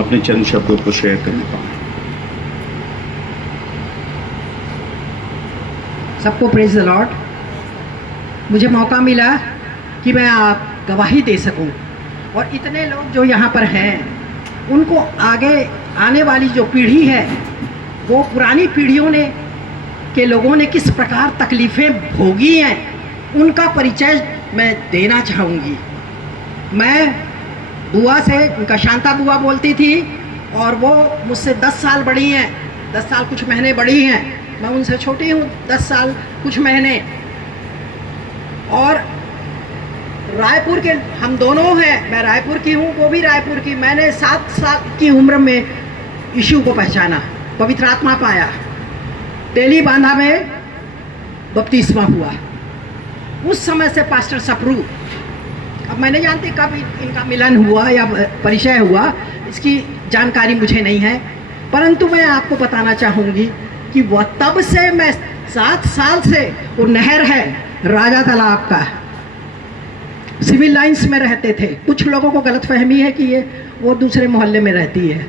अपने चंद शब्दों को शेयर करने पाऊँ। सबको प्रेज द लॉर्ड। मुझे मौका मिला कि मैं आप गवाही दे सकूं, और इतने लोग जो यहाँ पर हैं उनको आगे आने वाली जो पीढ़ी है, वो पुरानी पीढ़ियों ने के लोगों ने किस प्रकार तकलीफ़ें भोगी हैं, उनका परिचय मैं देना चाहूँगी। मैं बुआ से, उनका शांता बुआ बोलती थी, और वो मुझसे 10 साल बड़ी हैं, 10 साल कुछ महीने बड़ी हैं। मैं उनसे छोटी हूँ 10 साल कुछ महीने। और रायपुर के हम दोनों हैं, मैं रायपुर की हूँ, वो भी रायपुर की। मैंने 7 साल की उम्र में यीशु को पहचाना, पवित्र आत्मा पाया, तेली बांधा में बपतिस्मा हुआ। उस समय से पास्टर सप्रू, अब मैं नहीं जानती कब इनका मिलन हुआ या परिचय हुआ, इसकी जानकारी मुझे नहीं है, परंतु मैं आपको बताना चाहूँगी कि वह तब से, मैं 7 साल से, वो नहर है राजा तालाब का, सिविल लाइंस में रहते थे। कुछ लोगों को गलतफहमी है कि ये वो दूसरे मोहल्ले में रहती है,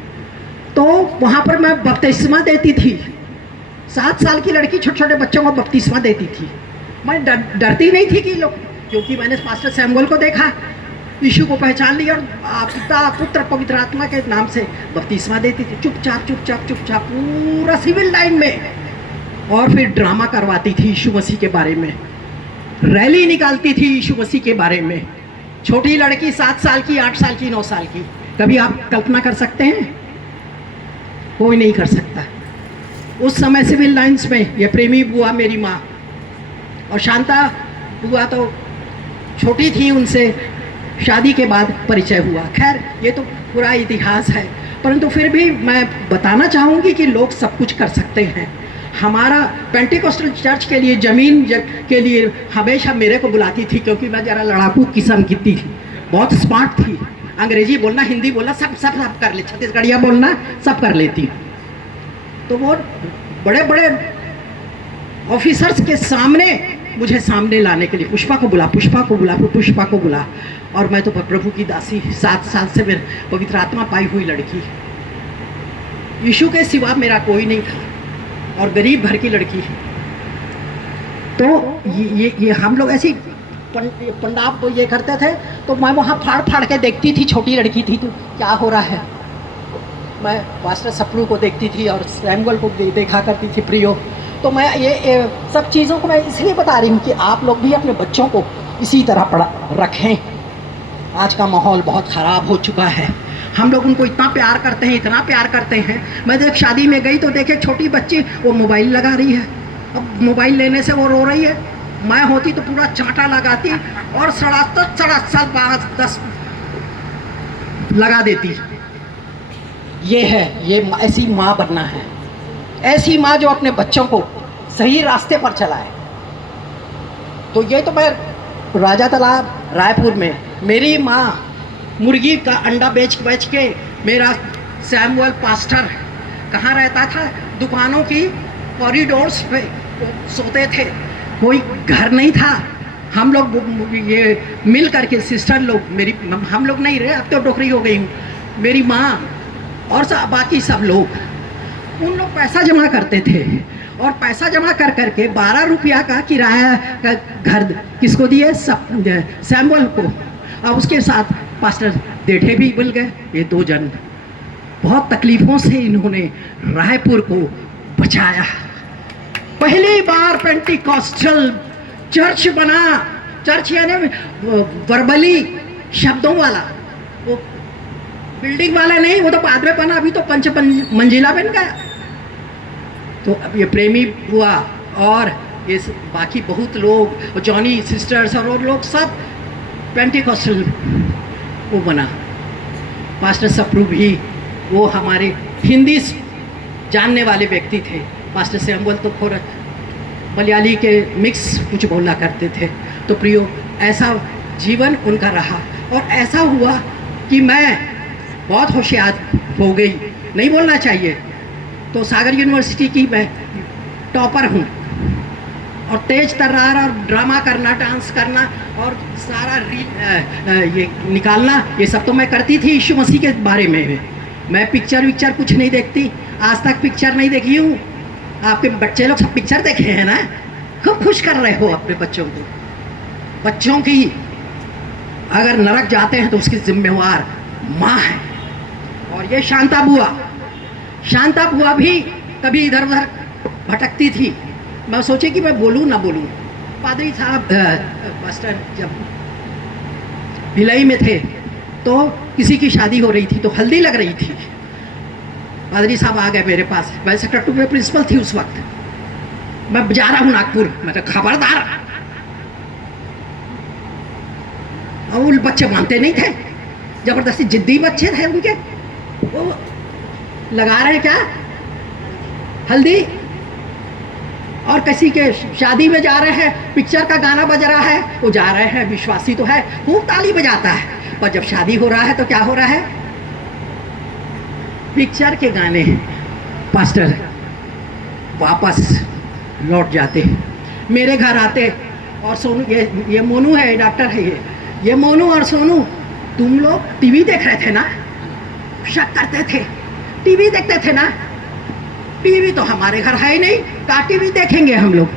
तो वहाँ पर मैं बपतिस्मा देती थी। 7 साल की लड़की छोटे छोटे बच्चों को बपतिस्मा देती थी। मैं डरती नहीं थी कि लोग, क्योंकि मैंने पास्टर सैमुअल को देखा, यीशु को पहचान लिया, और पिता पुत्र पवित्र आत्मा के नाम से बपतिस्मा देती थी, चुपचाप चुपचाप चुपचाप पूरा सिविल लाइन में। और फिर ड्रामा करवाती थी यीशु मसीह के बारे में, रैली निकालती थी यीशु मसीह के बारे में। छोटी लड़की 7 साल की, 8 साल की, 9 साल की, कभी आप कल्पना कर सकते हैं? कोई नहीं कर सकता। उस समय सिविल लाइंस में ये प्रेमी बुआ मेरी माँ, और शांता बुआ तो छोटी थी, उनसे शादी के बाद परिचय हुआ। खैर ये तो पूरा इतिहास है, परंतु फिर भी मैं बताना चाहूँगी कि लोग सब कुछ कर सकते हैं। हमारा पेंटिकोस्टल चर्च के लिए ज़मीन के लिए हमेशा मेरे को बुलाती थी, क्योंकि मैं ज़रा लड़ाकू किस्म की थी, बहुत स्मार्ट थी, अंग्रेजी बोलना, हिंदी बोलना सब सब सब कर ले, छत्तीसगढ़िया बोलना सब कर लेती। तो वो बड़े बड़े ऑफिसर्स के सामने मुझे सामने लाने के लिए, पुष्पा को बुला, पुष्पा को बुला, पुष्पा को बुला। और मैं तो प्रभु की दासी, 7 साल से मेरे पवित्र आत्मा पाई हुई लड़की, यीशु के सिवा मेरा कोई नहीं था, और गरीब घर की लड़की। तो ये हम लोग ऐसी पंडाब ये करते थे, तो मैं वहाँ फाड़ फाड़ के देखती थी, छोटी लड़की थी, तो क्या हो रहा है। मैं पास्टर सप्रू को देखती थी और सैमुअल को देखा करती थी, प्रियो। तो मैं ये सब चीज़ों को मैं इसलिए बता रही हूँ कि आप लोग भी अपने बच्चों को इसी तरह रखें। आज का माहौल बहुत ख़राब हो चुका है, हम लोग उनको इतना प्यार करते हैं, इतना प्यार करते हैं। मैं एक शादी में गई तो देखे छोटी बच्ची वो मोबाइल लगा रही है, अब मोबाइल लेने से वो रो रही है। मैं होती तो पूरा चांटा लगाती और सड़ा 5-10 लगा देती। ये है, ये ऐसी माँ बनना है, ऐसी माँ जो अपने बच्चों को सही रास्ते पर चलाए। तो ये तो मैं राजा तालाब रायपुर में, मेरी माँ मुर्गी का अंडा बेच के, मेरा सैमुअल पास्टर कहाँ रहता था, दुकानों की कॉरिडोर्स पे सोते थे, कोई घर नहीं था। हम लोग ये मिल करके, सिस्टर लोग, मेरी, हम लोग नहीं रहे, अब तो डोकरी हो गई हूँ, मेरी माँ और बाकी सब लोग, उन लोग पैसा जमा करते थे, और पैसा जमा कर करके 12 रुपया का किराया का घर किसको दिए, सैमुअल को, और उसके साथ पास्टर देठे भी मिल गए। ये 2 जन बहुत तकलीफ़ों से इन्होंने रायपुर को बचाया। पहली बार पेंटिकॉस्टल चर्च बना, चर्च यानी वर्बली शब्दों वाला, वो बिल्डिंग वाला नहीं, वो तो बाद में बना, अभी तो 5 मंजिला बन गया। तो अब ये प्रेमी हुआ और ये बाकी बहुत लोग, जॉनी सिस्टर्स और लोग सब पेंटिकॉस्टल वो बना। पास्टर सप्रू भी वो हमारे हिंदी जानने वाले व्यक्ति थे। पास्टर सैमुअल तो थोड़ा मलयाली के मिक्स कुछ बोला करते थे। तो प्रियो, ऐसा जीवन उनका रहा, और ऐसा हुआ कि मैं बहुत होशियार हो गई, नहीं बोलना चाहिए। तो सागर यूनिवर्सिटी की मैं टॉपर हूँ, और तेज तर्रार और ड्रामा करना, डांस करना और सारा ये निकालना, ये सब तो मैं करती थी यीशु मसीह के बारे में। मैं पिक्चर विक्चर कुछ नहीं देखती, आज तक पिक्चर नहीं देखी हूँ। आपके बच्चे लोग सब पिक्चर देखे हैं ना, खूब खुश कर रहे हो अपने बच्चों को। बच्चों की अगर नरक जाते हैं तो उसकी जिम्मेवार माँ है। और ये शांता बुआ भी कभी इधर उधर भटकती थी। मैं सोचे कि मैं बोलूँ ना बोलूँ। पादरी साहब मास्टर जब भिलाई में थे तो किसी की शादी हो रही थी, तो हल्दी लग रही थी। पादरी साहब आ गए मेरे पास, मैं सेक्रेटरी में प्रिंसिपल थी उस वक्त। मैं जा रहा हूँ नागपुर। मैं तो खबरदार। और वो बच्चे मानते नहीं थे, जबरदस्ती जिद्दी बच्चे थे उनके। वो लगा रहे क्या हल्दी, और किसी के शादी में जा रहे हैं, पिक्चर का गाना बज रहा है, वो जा रहे हैं, विश्वासी तो है, खूब ताली बजाता है। पर जब शादी हो रहा है तो क्या हो रहा है? पिक्चर के गाने पास्टर वापस लौट जाते, मेरे घर आते। और सोनू, ये मोनू है, डॉक्टर है ये मोनू और सोनू, तुम लोग टीवी देख रहे थे ना? शक करते थे, टीवी देखते थे ना? टीवी तो हमारे घर है ही नहीं, का टीवी देखेंगे हम लोग?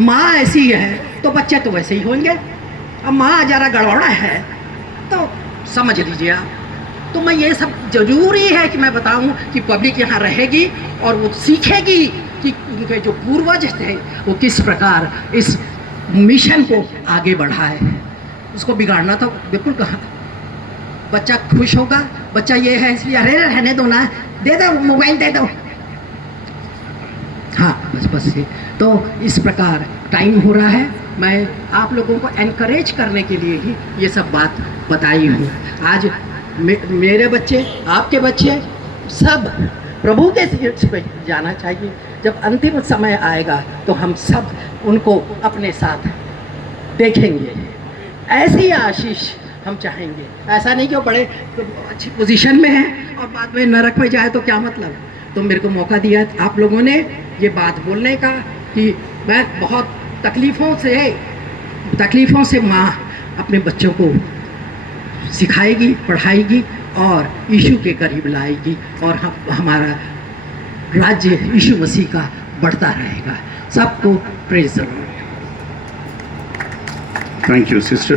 माँ ऐसी है तो बच्चे तो वैसे ही होंगे। अब माँ जरा गड़बड़ा है तो समझ लीजिए आप। तो मैं ये सब जरूरी है कि मैं बताऊं कि पब्लिक यहाँ रहेगी और वो सीखेगी कि उनके जो पूर्वज थे वो किस प्रकार इस मिशन को आगे बढ़ाए। उसको बिगाड़ना तो बिल्कुल कहाँ। बच्चा खुश होगा, बच्चा ये है इसलिए अरे रहने दो ना, दे दो मोबाइल दे दो। हाँ बस ये तो इस प्रकार टाइम हो रहा है। मैं आप लोगों को एनकरेज करने के लिए ही ये सब बात बताई हूँ। आज मेरे बच्चे, आपके बच्चे सब प्रभु के शीर्ष पे जाना चाहिए। जब अंतिम समय आएगा तो हम सब उनको अपने साथ देखेंगे। ऐसी आशीष हम चाहेंगे। ऐसा नहीं कि वो बड़े अच्छी पोजीशन में हैं और बाद में नरक में जाए तो क्या मतलब। तो मेरे को मौका दिया आप लोगों ने ये बात बोलने का कि मैं बहुत तकलीफ़ों से माँ अपने बच्चों को सिखाएगी, पढ़ाएगी और यीशु के करीब लाएगी और हमारा राज्य यीशु मसीह का बढ़ता रहेगा। सबको praise the Lord. Thank you sister.